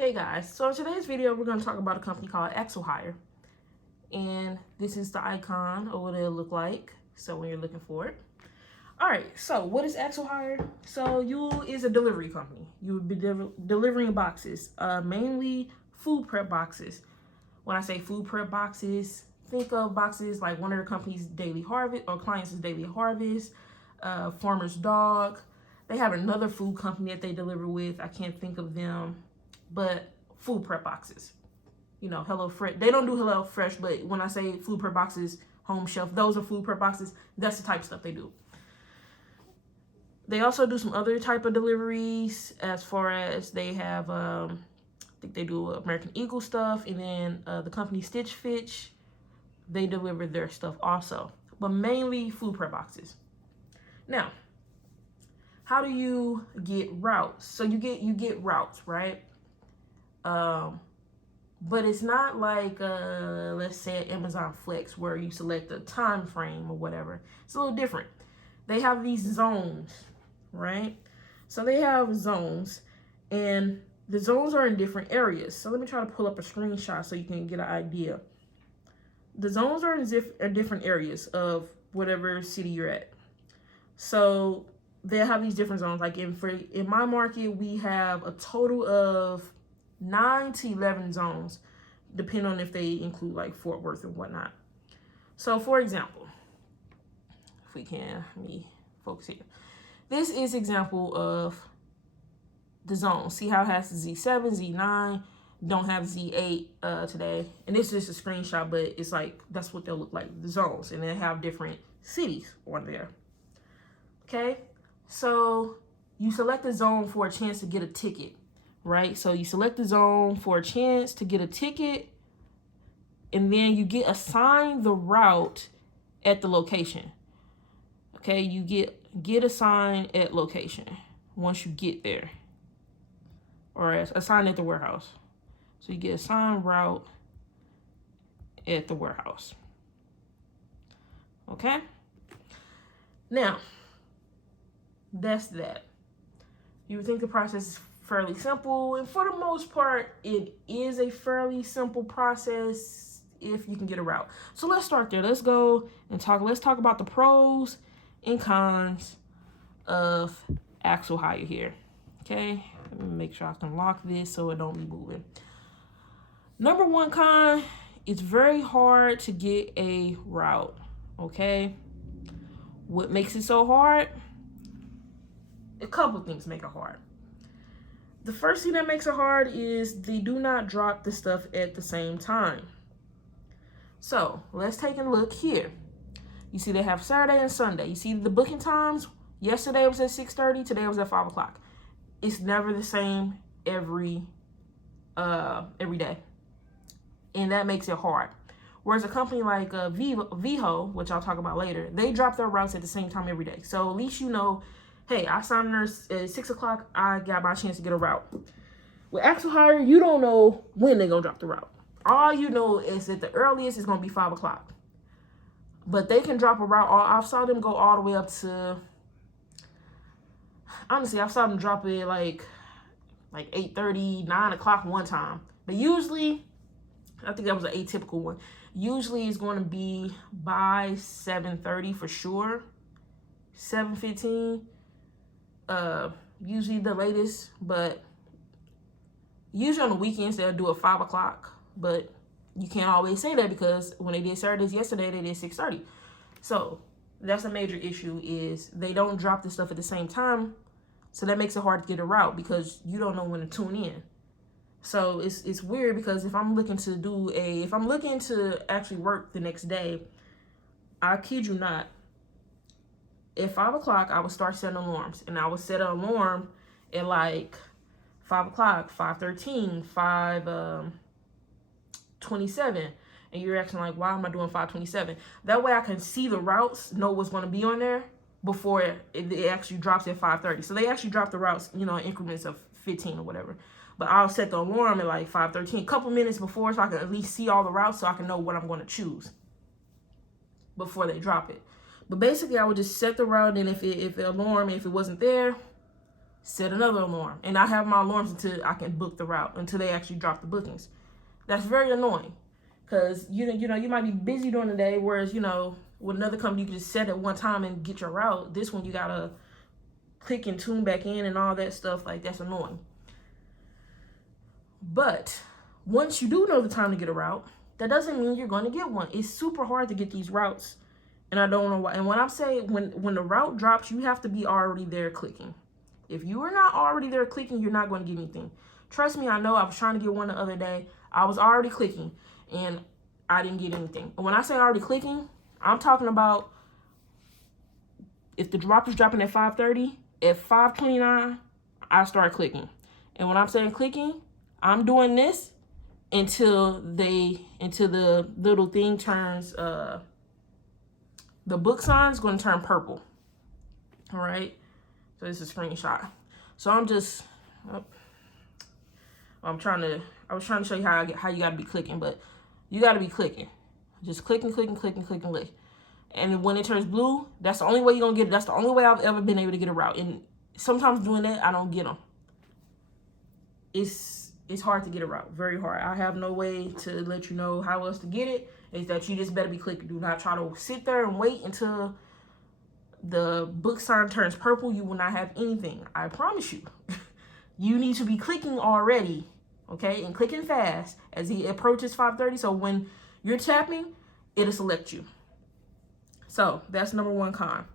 Hey guys, so in today's video we're going to talk about a company called Axel Hire, and this is the icon of what it'll look like so when you're looking for it. Alright, so what is Axel Hire? So you is a delivery company. You would be delivering boxes, mainly food prep boxes. When I say food prep boxes, think of boxes like one of the company's Daily Harvest or clients' Daily Harvest, Farmer's Dog. They have another food company that they deliver with. I can't think of them. But food prep boxes, you know, HelloFresh. They don't do HelloFresh, but when I say food prep boxes, Home Shelf, those are food prep boxes. That's the type of stuff they do. They also do some other type of deliveries as far as they have, I think they do American Eagle stuff. And then the company Stitch Fitch, they deliver their stuff also. But mainly food prep boxes. Now, how do you get routes? So you get routes, right? But it's not like let's say Amazon Flex where you select a time frame or whatever. It's a little different. They have these zones, right? So they have zones, and the zones are in different areas. So let me try to pull up a screenshot so you can get an idea. The zones are in different areas of whatever city you're at. So they have these different zones. Like in my market, we have a total of 9 to 11 zones, depending on if they include like Fort Worth and whatnot. So for example, if we can, let me focus here. This is example of the zone. See how it has Z7, Z9, don't have Z8 today. And this is just a screenshot, but it's like, that's what they'll look like, the zones. And they have different cities on there. Okay, so you select a zone for a chance to get a ticket. Right? So you select the zone for a chance to get a ticket, and then you get assigned the route at the location. Okay, you get assigned at location once you get there, or assigned at the warehouse. So you get assigned route at the warehouse. Okay? Now, that's that. You would think the process is fairly simple, and for the most part it is a fairly simple process if you can get a route. So let's start there. Let's talk about the pros and cons of Axel Hire here. Okay, let me make sure I can lock this so it don't be moving. Number one con, it's very hard to get a route. Okay, what makes it so hard? A couple things make it hard. The first thing that makes it hard is they do not drop the stuff at the same time. So let's take a look here. You see they have Saturday and Sunday. You see the booking times. Yesterday was at 6:30. Today was at 5 o'clock. It's never the same every day, and that makes it hard. Whereas a company like Viho, which I'll talk about later, they drop their routes at the same time every day. So at least you know, hey, I signed her at 6 o'clock. I got my chance to get a route. With Axel Hire, you don't know when they're going to drop the route. All you know is that the earliest is going to be 5 o'clock. But they can drop a route. I saw them go all the way up to, honestly, I saw them drop it like 8:30, 9 o'clock one time. But usually, I think that was an atypical one. Usually it's going to be by 7:30 for sure, 7:15. Usually the latest, but usually on the weekends they'll do it 5 o'clock, but you can't always say that because when they did Saturdays yesterday, they did 6:30. So that's a major issue, is they don't drop the stuff at the same time. So that makes it hard to get a route because you don't know when to tune in. So it's weird because if I'm looking to actually work the next day, I kid you not, at 5 o'clock, I would start setting alarms, and I would set an alarm at like 5 o'clock, 5:13, 5:27, and you're actually like, why am I doing 5:27? That way I can see the routes, know what's going to be on there before it actually drops at 5:30. So they actually drop the routes, you know, in increments of 15 or whatever. But I'll set the alarm at like 5:13, a couple minutes before, so I can at least see all the routes so I can know what I'm going to choose before they drop it. But basically, I would just set the route, and if the alarm, if it wasn't there, set another alarm. And I have my alarms until I can book the route, until they actually drop the bookings. That's very annoying because, you know, you might be busy during the day, whereas, you know, with another company, you can just set at one time and get your route. This one, you got to click and tune back in and all that stuff. Like, that's annoying. But once you do know the time to get a route, that doesn't mean you're going to get one. It's super hard to get these routes, and I don't know why. And when I say when the route drops, you have to be already there clicking. If you are not already there clicking, you're not going to get anything. Trust me, I know. I was trying to get one the other day. I was already clicking, and I didn't get anything. And when I say already clicking, I'm talking about if the drop is dropping at 5:30, at 5:29, I start clicking. And when I'm saying clicking, I'm doing this until the little thing turns, the book sign is going to turn purple. All right. So this is a screenshot. So I'm just, I was trying to show you how you got to be clicking, but you got to be clicking. Just clicking. And when it turns blue, that's the only way you're going to get it. That's the only way I've ever been able to get a route. And sometimes doing that, I don't get them. It's hard to get a route, very hard. I have no way to let you know how else to get it. Is that you just better be clicking. Do not try to sit there and wait until the book sign turns purple. You will not have anything. I promise you. You need to be clicking already, okay? And clicking fast as he approaches 5:30. So when you're tapping, it'll select you. So that's number one con.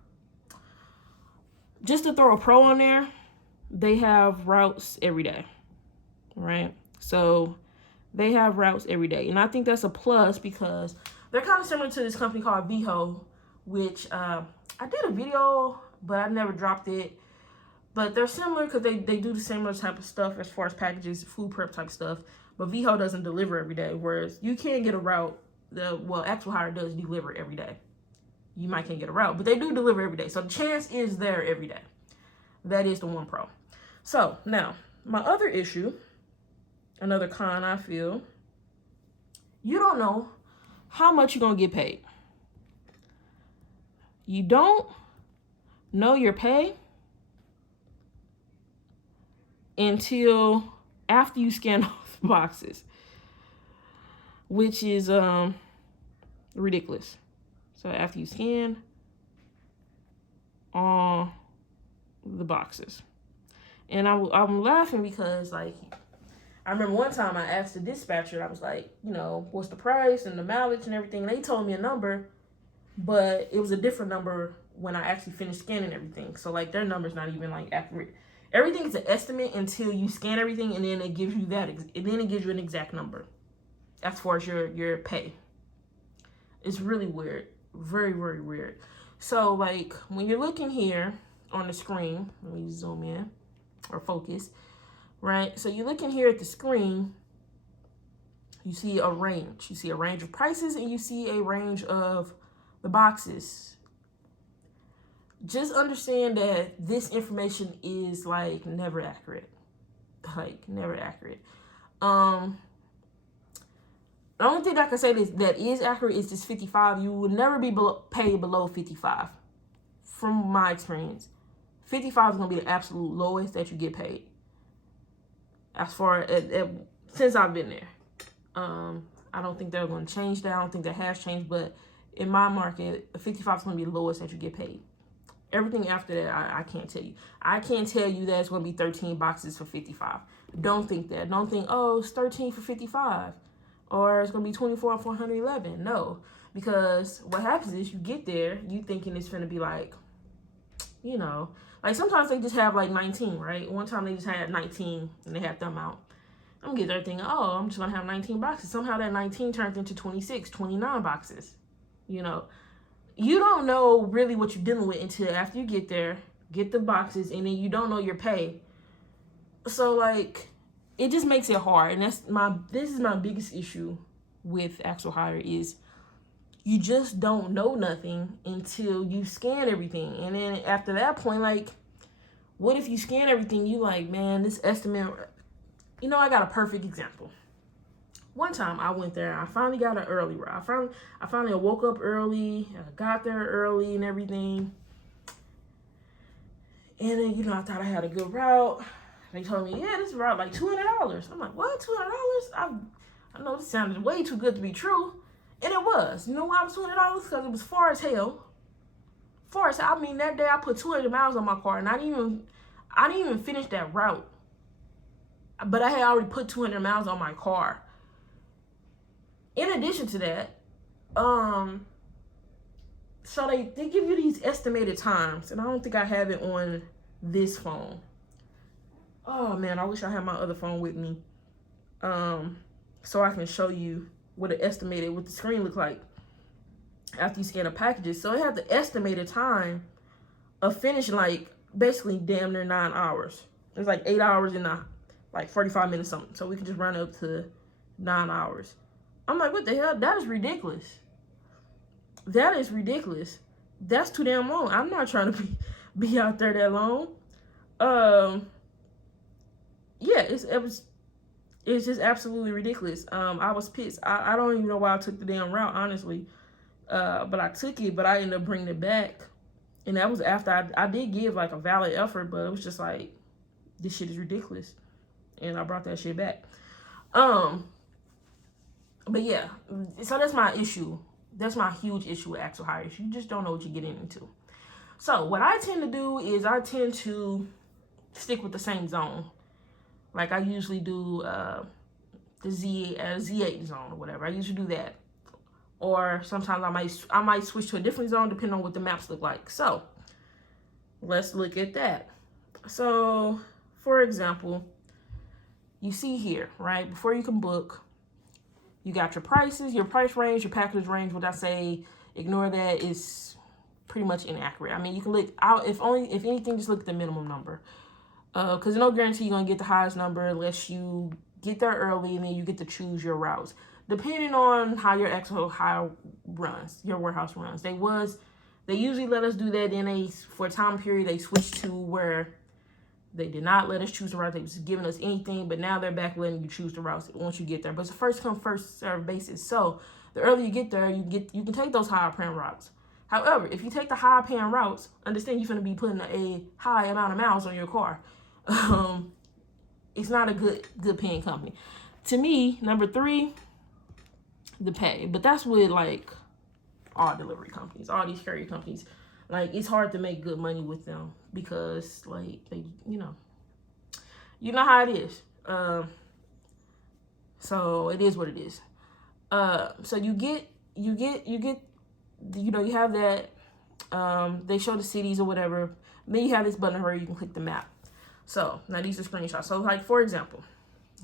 Just to throw a pro on there, they have routes every day. Right? So they have routes every day. And I think that's a plus because they're kind of similar to this company called VHO, which I did a video, but I never dropped it. But they're similar because they do the similar type of stuff as far as packages, food prep type stuff. But VHO doesn't deliver every day, whereas you can get a route. AxleHire does deliver every day. You might can't get a route, but they do deliver every day. So the chance is there every day. That is the one pro. So now, my other issue, another con I feel, you don't know how much you're going to get paid. You don't know your pay until after you scan off the boxes, which is ridiculous. So after you scan all the boxes. And I'm laughing because, like, I remember one time I asked the dispatcher, I was like, you know, what's the price and the mileage and everything? And they told me a number, but it was a different number when I actually finished scanning everything. So, like, their number's not even, like, accurate. Everything is an estimate until you scan everything, and then it gives you an exact number as far as your pay. It's really weird. Very, very weird. So, like, when you're looking here on the screen, let me zoom in or focus, right? So you're looking here at the screen, you see a range. You see a range of prices, and you see a range of the boxes. Just understand that this information is, like, never accurate. Like, never accurate. The only thing I can say that is accurate is this 55. You will never be paid below 55. From my experience, 55 is going to be the absolute lowest that you get paid. As far as since I've been there, I don't think they're going to change that. I don't think that has changed. But in my market, 55 is going to be the lowest that you get paid. Everything after that, I can't tell you. I can't tell you that it's going to be 13 boxes for 55. Don't think that. Don't think, oh, it's 13 for 55. Or it's going to be 24 for 111. No. Because what happens is you get there, you thinking it's going to be like, you know, like sometimes they just have like 19, right? One time they just had 19 and they had them out. I'm getting there thinking, oh, I'm just going to have 19 boxes. Somehow that 19 turns into 26, 29 boxes. You know, you don't know really what you're dealing with until after you get there, get the boxes, and then you don't know your pay. So, like, it just makes it hard. And this is my biggest issue with Axel Hire is you just don't know nothing until you scan everything. And then after that point, like, what if you scan everything, you like, man, this estimate, you know, I got a perfect example. One time I went there, I finally got an early ride. I finally woke up early, I got there early and everything. And then, you know, I thought I had a good route. They told me, yeah, this route like $200. I'm like, what, $200? I know this sounded way too good to be true. And it was. You know why it was $200? Because it was far as hell. Far as hell. I mean, that day I put 200 miles on my car, and I didn't even finish that route. But I had already put 200 miles on my car. In addition to that, so they give you these estimated times, and I don't think I have it on this phone. Oh man, I wish I had my other phone with me, so I can show you what what the screen looked like after you scan the packages. So it had the estimated time of finishing, like basically damn near 9 hours. It's like 8 hours and like 45 minutes something. So we can just run up to 9 hours. I'm like, what the hell? That is ridiculous. That is ridiculous. That's too damn long. I'm not trying to be out there that long. Yeah, it's just absolutely ridiculous. I was pissed. I don't even know why I took the damn route, honestly. But I took it, but I ended up bringing it back. And that was after I did give like a valid effort, but it was just like, this shit is ridiculous. And I brought that shit back. But yeah, so that's my issue. That's my huge issue with Axel Hire. You just don't know what you're getting into. So what I tend to do is I tend to stick with the same zone. Like I usually do the Z8 zone or whatever. I usually do that. Or sometimes I might switch to a different zone depending on what the maps look like. So let's look at that. So for example, you see here, right? Before you can book, you got your prices, your price range, your package range. What I say, ignore that, is pretty much inaccurate. I mean, you can look out, if anything, just look at the minimum number. Because there's no guarantee you're going to get the highest number unless you get there early and then you get to choose your routes. Depending on how your Axel Hire runs, your warehouse runs. They usually let us do that. Then for a time period, they switched to where they did not let us choose the route. They was giving us anything, but now they're back letting you choose the routes once you get there. But it's a first come, first serve basis. So the earlier you get there, you can take those higher paying routes. However, if you take the higher paying routes, understand you're going to be putting a high amount of miles on your car. It's not a good paying company. To me, number 3, the pay. But that's with like all delivery companies, all these carrier companies. Like, it's hard to make good money with them because, like, they, you know how it is. So it is what it is. So you have that. They show the cities or whatever. Then you have this button where you can click the map. So now these are screenshots. So like, for example,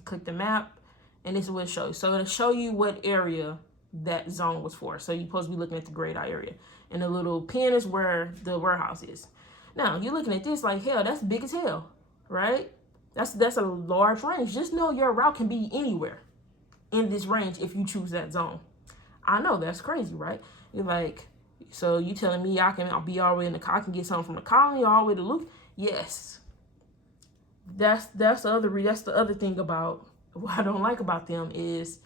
click the map, and this is what it shows. So it'll show you what area that zone was for. So you're supposed to be looking at the grayed out area. And the little pin is where the warehouse is. Now, you're looking at this like, hell, that's big as hell, right? That's a large range. Just know your route can be anywhere in this range if you choose that zone. I know, that's crazy, right? You're like, so you telling me I'll be all the way in I can get something from the colony all the way to Luke? Yes. That's the other thing about what I don't like about them is,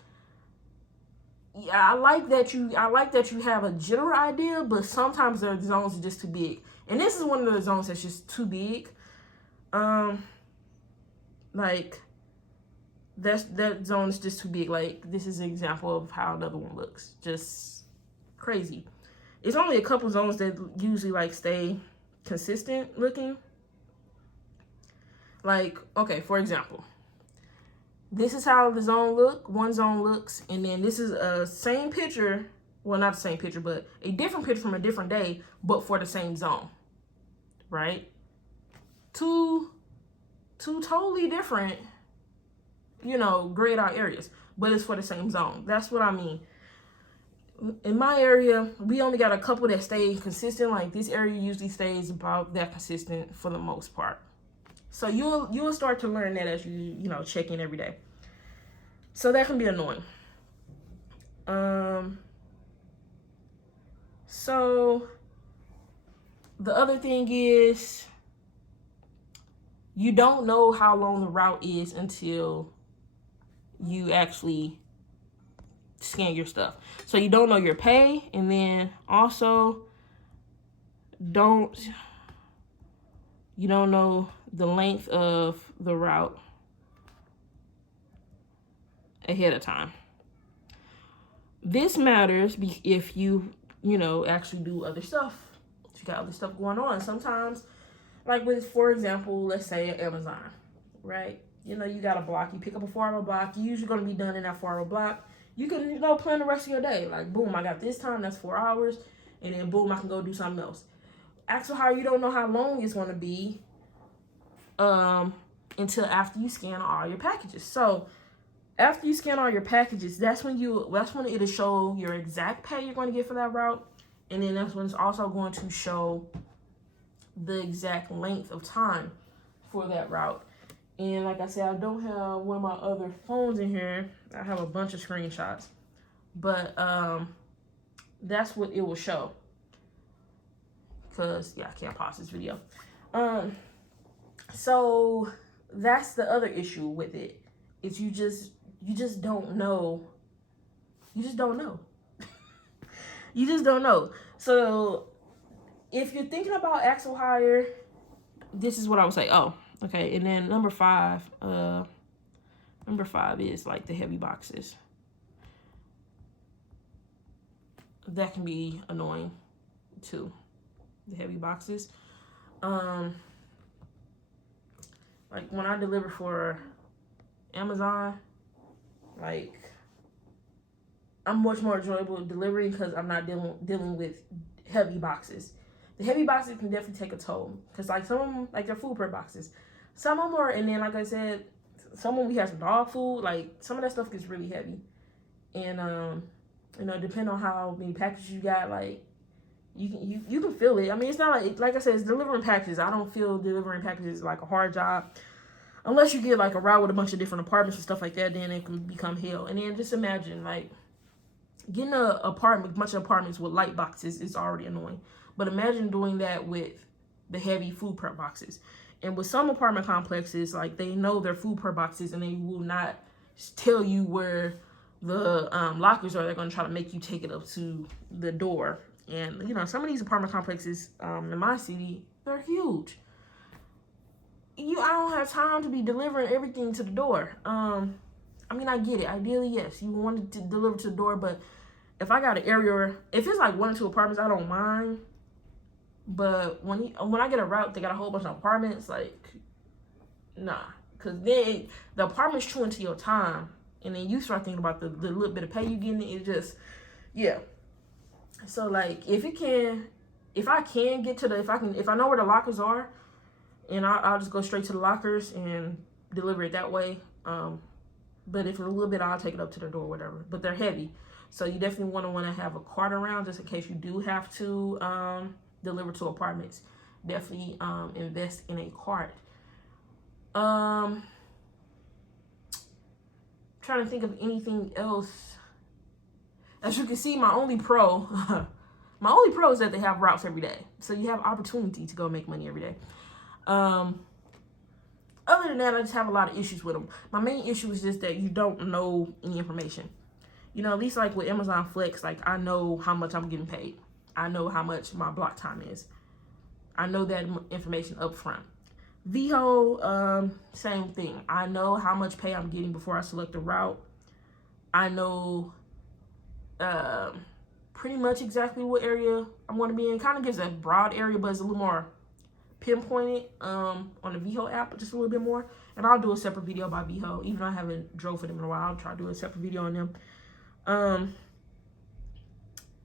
yeah, I like that you have a general idea, but sometimes their zones are just too big. And this is one of the zones that's just too big. Like that zone is just too big. Like, this is an example of how another one looks. Just crazy. It's only a couple zones that usually like stay consistent looking. Like, okay, for example, this is how the one zone looks, and then this is a same picture, well, not the same picture, but a different picture from a different day, but for the same zone, right? Two totally different, grayed out areas, but it's for the same zone. That's what I mean. In my area, we only got a couple that stay consistent. Like, this area usually stays about that consistent for the most part. So you'll start to learn that as you check in every day. So that can be annoying. So the other thing is, you don't know how long the route is until you actually scan your stuff. So you don't know your pay, and then also don't You don't know the length of the route ahead of time. This matters if you actually do other stuff. If you got other stuff going on. Sometimes, like with, for example, let's say Amazon, right? You got a block. You pick up a 4-hour block. You're usually going to be done in that 4-hour block. You can, plan the rest of your day. Like, boom, I got this time. That's 4 hours. And then, boom, I can go do something else. AxleHire, you don't know how long it's going to be until after you scan all your packages. So, after you scan all your packages, that's when it'll show your exact pay you're going to get for that route. And then that's when it's also going to show the exact length of time for that route. And like I said, I don't have one of my other phones in here. I have a bunch of screenshots. But that's what it will show. Because, yeah, I can't pause this video. So that's the other issue with it. Is you just don't know. You just don't know. You just don't know. So if you're thinking about Axel Hire, this is what I would say. Oh, okay. And then number five is like the heavy boxes. That can be annoying too. The heavy boxes. Like when I deliver for Amazon, like I'm much more enjoyable delivering because I'm not dealing with heavy boxes. The heavy boxes can definitely take a toll because like some of them, like they're food prep boxes. Some of them are, and then like I said, some of them we have some dog food. Like some of that stuff gets really heavy, and depending on how many packages you got, like you can feel it. I mean, it's not like I said, it's delivering packages. I don't feel delivering packages like a hard job. Unless you get like a route with a bunch of different apartments and stuff like that, then it can become hell. And then just imagine like getting a bunch of apartments with light boxes is already annoying. But imagine doing that with the heavy food prep boxes. And with some apartment complexes, like they know their food prep boxes and they will not tell you where the lockers are. They're going to try to make you take it up to the door. And, some of these apartment complexes in my city, they're huge. I don't have time to be delivering everything to the door. I mean, I get it. Ideally, yes, you wanted to deliver to the door, but if I got an area, if it's like 1 or 2 apartments, I don't mind. But when I get a route, they got a whole bunch of apartments, like, nah. Because then the apartment's chewing into your time, and then you start thinking about the little bit of pay you getting, it just, yeah. So, like, if I can get to if I know where the lockers are, and I'll just go straight to the lockers and deliver it that way. But if it's a little bit, I'll take it up to the door, whatever. But they're heavy. So you definitely want to have a cart around just in case you do have to deliver to apartments. Definitely invest in a cart. Trying to think of anything else. As you can see, my only pro is that they have routes every day. So you have opportunity to go make money every day. Other than that, I just have a lot of issues with them. My main issue is just that you don't know any information. At least like with Amazon Flex, like I know how much I'm getting paid. I know how much my block time is. I know that information up front. VHO, same thing. I know how much pay I'm getting before I select the route. I know pretty much exactly what area I'm going to be in. Kind of gives a broad area, but it's a little more pinpointed on the VHO app, just a little bit more. And I'll do a separate video about VHO. Even though I haven't drove for them in a while, I'll try to do a separate video on them.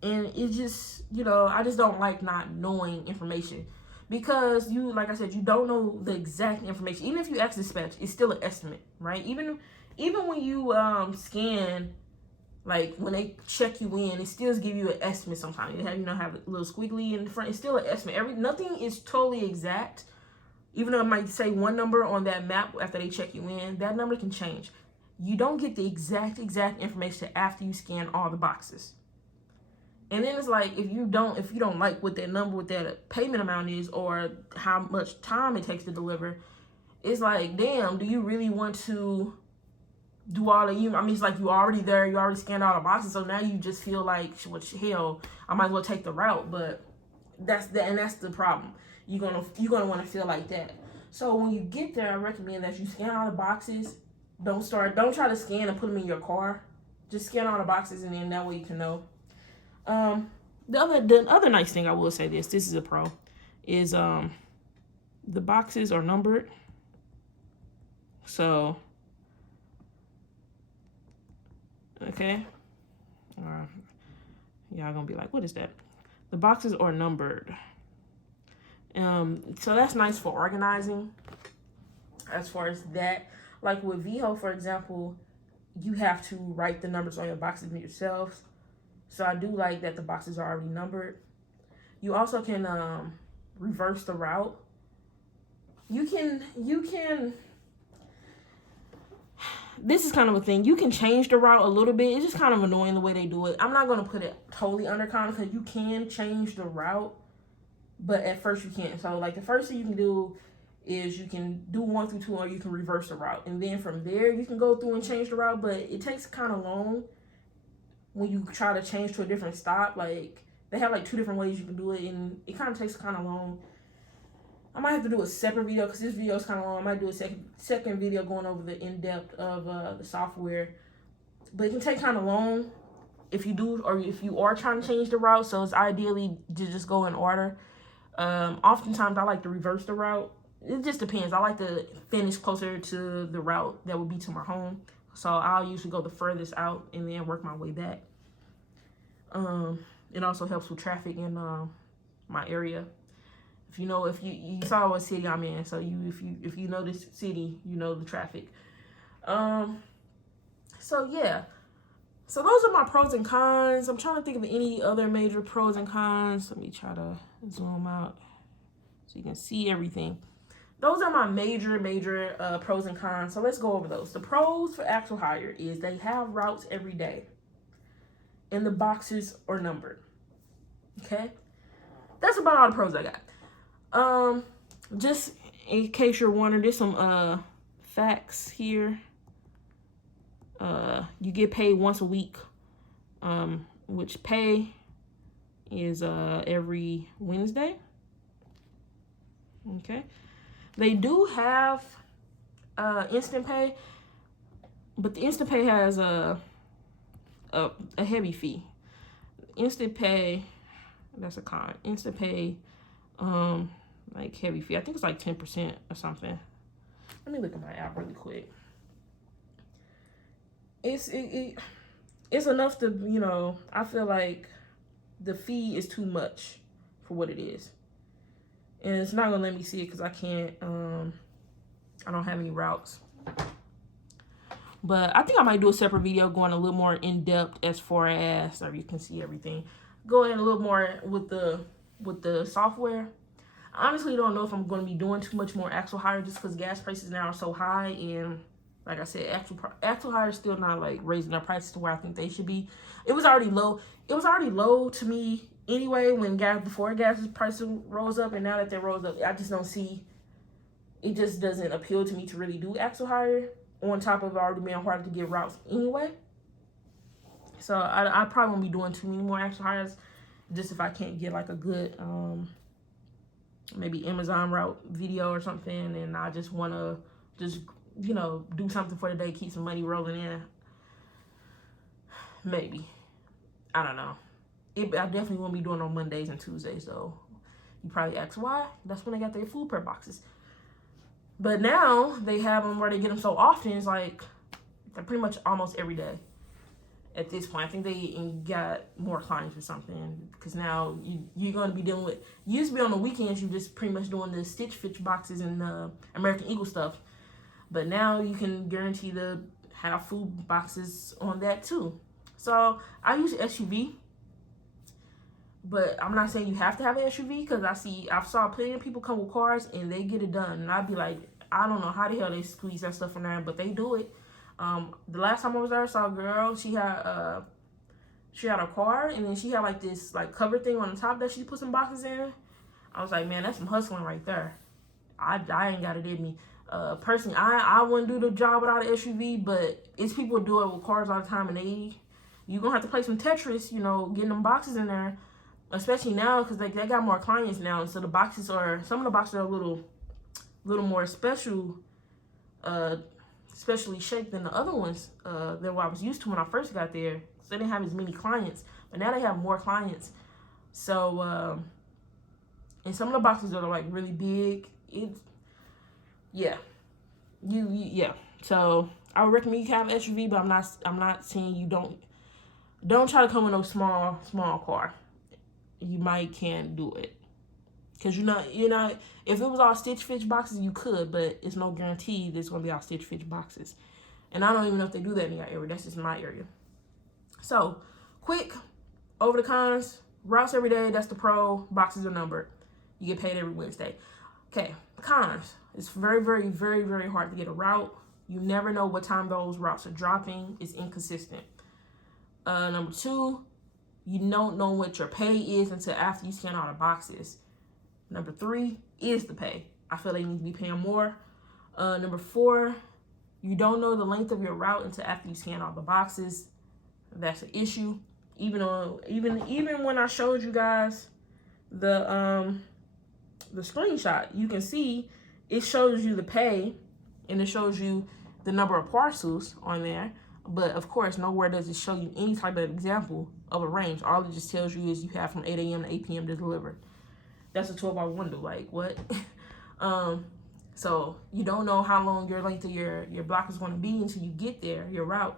And it just, I just don't like not knowing information. Because like I said, you don't know the exact information. Even if you ask dispatch, it's still an estimate, right? Even when you scan, like when they check you in, it still give you an estimate sometimes. They have a little squiggly in the front. It's still an estimate. Nothing is totally exact. Even though it might say one number on that map after they check you in, that number can change. You don't get the exact information after you scan all the boxes. And then it's like, if you don't like what that number, what that payment amount is, or how much time it takes to deliver, it's like, damn, do you really want to do all of you? I mean, it's like you already there, you already scanned all the boxes, so now you just feel like, hell, I might as well take the route. But that's the problem. you're gonna want to feel like that. So when you get there, I recommend that you scan all the boxes. Don't try to scan and put them in your car. Just scan all the boxes, and then that way you can know. The other nice thing I will say, this is a pro, is the boxes are numbered. So okay, y'all gonna be like, what is that? The boxes are numbered. So that's nice for organizing. As far as that, like with VHO, for example, you have to write the numbers on your boxes yourselves. So I do like that the boxes are already numbered. You also can reverse the route. You can. This is kind of a thing. You can change the route a little bit. It's just kind of annoying the way they do it. I'm not going to put it totally under comment because you can change the route, but at first you can't. So like the first thing you can do is you can do 1 through 2, or you can reverse the route. And then from there, you can go through and change the route, but it takes kind of long when you try to change to a different stop. Like they have like 2 different ways you can do it, and it kind of takes kind of long. I might have to do a separate video because this video is kind of long. I might do a second video going over the in-depth of the software. But it can take kind of long if you do, or if you are trying to change the route. So it's ideally to just go in order. Oftentimes I like to reverse the route. It just depends. I like to finish closer to the route that would be to my home. So I'll usually go the furthest out and then work my way back. It also helps with traffic in my area. If you know, if you saw what city I'm in, so if you know this city, you know the traffic. So yeah, so those are my pros and cons. I'm trying to think of any other major pros and cons. Let me try to zoom out so you can see everything. Those are my major pros and cons. So let's go over those. The pros for Axel Hire is they have routes every day, and the boxes are numbered. Okay, that's about all the pros I got. Just in case you're wondering, there's some facts here. You get paid once a week, which pay is every Wednesday. Okay, they do have instant pay, but the instant pay has a heavy fee. Instant pay, that's a con. Instant pay, like heavy fee. I think it's like 10% or something. Let me look at my app really quick. It's enough to, you know, I feel like the fee is too much for what it is. And it's not gonna let me see it because I can't, I don't have any routes. But I think I might do a separate video going a little more in depth as far as, so you can see everything. Go in a little more with the software. I honestly don't know if I'm going to be doing too much more Axel Hire just because gas prices now are so high. And like I said, Axel Hire is still not like raising their prices to where I think they should be. It was already low. It was already low to me anyway before gas prices rose up. And now that they rose up, I just don't see, it just doesn't appeal to me to really do Axel Hire on top of already being harder to get routes anyway. So I probably won't be doing too many more Axle Hires, just if I can't get like a good maybe Amazon route video or something, and I just want to just, you know, do something for the day, keep some money rolling in. Maybe. I don't know. I definitely won't be doing on Mondays and Tuesdays, though. You probably ask why. That's when they got their food prep boxes. But now they have them where they get them so often. It's like they're pretty much almost every day. At this point, I think they got more clients or something, because now you're going to be dealing with, you used to be on the weekends, you just pretty much doing the Stitch Fitch boxes and American Eagle stuff. But now you can guarantee to have food boxes on that too. So I use SUV, but I'm not saying you have to have an SUV, because I've saw plenty of people come with cars and they get it done. And I'd be like, I don't know how the hell they squeeze that stuff in there, but they do it. The last time I was there, I saw a girl. She had a car, and then she had like this like cover thing on the top that she put some boxes in. I was like, man, that's some hustling right there. I ain't got it in me. Personally, I wouldn't do the job without an SUV, but it's people who do it with cars all the time, and you're gonna have to play some Tetris, you know, getting them boxes in there. especially now because they got more clients now, and so the boxes are, some of the boxes are a little more specially shaped than the other ones than what I was used to when I first got there. So they didn't have as many clients, but now they have more clients. So and some of the boxes are like really big. Yeah. So I would recommend you have an SUV, but I'm not saying you don't try to come with no small car. You can't do it. Cause you're not, if it was all Stitch Fix boxes, you could, but it's no guarantee there's gonna be all Stitch Fix boxes. And I don't even know if they do that in your area. That's just my area. So, quick, over the cons, routes every day, that's the pro, boxes are numbered. You get paid every Wednesday. Okay, cons, it's very, very, very, very hard to get a route. You never know what time those routes are dropping. It's inconsistent. Number 2, you don't know what your pay is until after you scan all the boxes. Number 3 is the pay. I feel they need to be paying more. Number 4, you don't know the length of your route until after you scan all the boxes. That's an issue. Even when I showed you guys the screenshot, you can see it shows you the pay and it shows you the number of parcels on there. But of course, nowhere does it show you any type of example of a range. All it just tells you is you have from 8 a.m. to 8 p.m. to deliver. That's a 12-hour window. Like, what? So you don't know how long your length of your block is going to be until you get there, your route.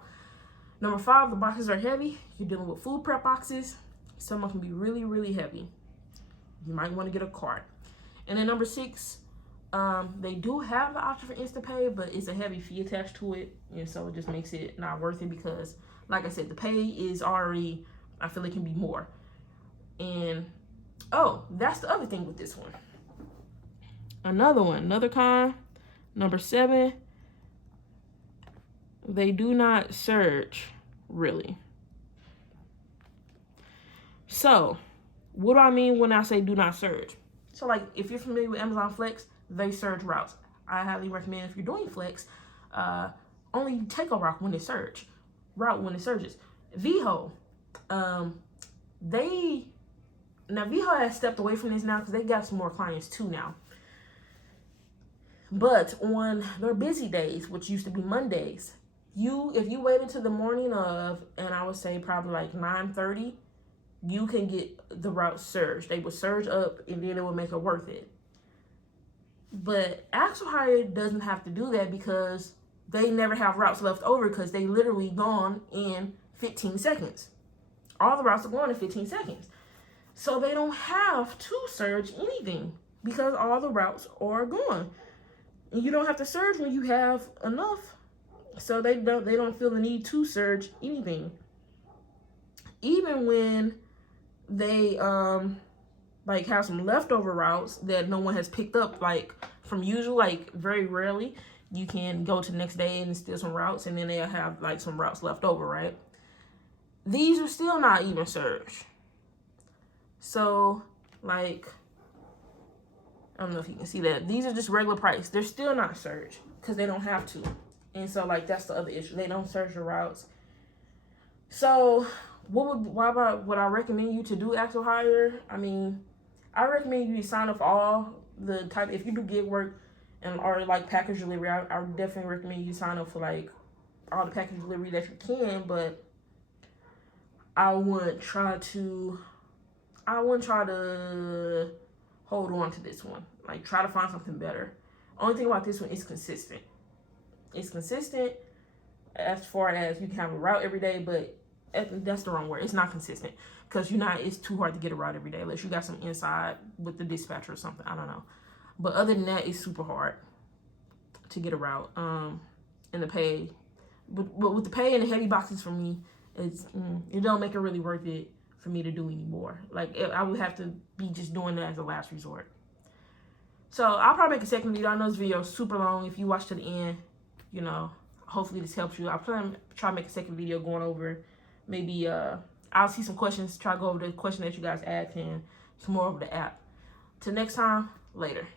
Number 5, the boxes are heavy. You're dealing with food prep boxes. Some of them can be really, really heavy. You might want to get a cart. And then number 6, they do have the option for instant pay, but it's a heavy fee attached to it. And so it just makes it not worth it because, like I said, the pay is already, I feel it can be more. And, oh, that's the other thing with this one. Another con, number 7, they do not surge, really. So, what do I mean when I say do not surge? So, like, if you're familiar with Amazon Flex, they surge routes. I highly recommend if you're doing Flex, only take a route when it surges. VHO, VHO has stepped away from this now because they got some more clients too now. But on their busy days, which used to be Mondays, if you wait until the morning of, and I would say probably like 9:30, you can get the route surged. They would surge up and then it would make it worth it. But Axel Hire doesn't have to do that because they never have routes left over because they literally gone in 15 seconds. All the routes are gone in 15 seconds. So they don't have to surge anything because all the routes are gone. And you don't have to surge when you have enough. So they don't feel the need to surge anything. Even when they like have some leftover routes that no one has picked up, like from usual, like very rarely you can go to the next day and steal some routes, and then they'll have like some routes left over, right? These are still not even surged. So, like, I don't know if you can see that. These are just regular price. They're still not surged because they don't have to. And so, like, that's the other issue. They don't surge the routes. So, what I recommend you to do, Axel Hire? I mean, I recommend you sign up for all the type. If you do gig work or like package delivery, I would definitely recommend you sign up for like all the package delivery that you can. But I wouldn't try to hold on to this one. Like, try to find something better. Only thing about this one is consistent. It's consistent as far as you can have a route every day, but that's the wrong word. It's not consistent because it's too hard to get a route every day unless you got some inside with the dispatcher or something. I don't know. But other than that, it's super hard to get a route. And the pay, but with the pay and the heavy boxes for me, it don't make it really worth it for me to do anymore. Like, I would have to be just doing that as a last resort. So I'll probably make a second video. I know this video is super long. If you watch to the end, hopefully this helps you. I'll try to make a second video going over maybe I'll see some questions, try to go over the question that you guys asked and some more over the app. Till next time, later.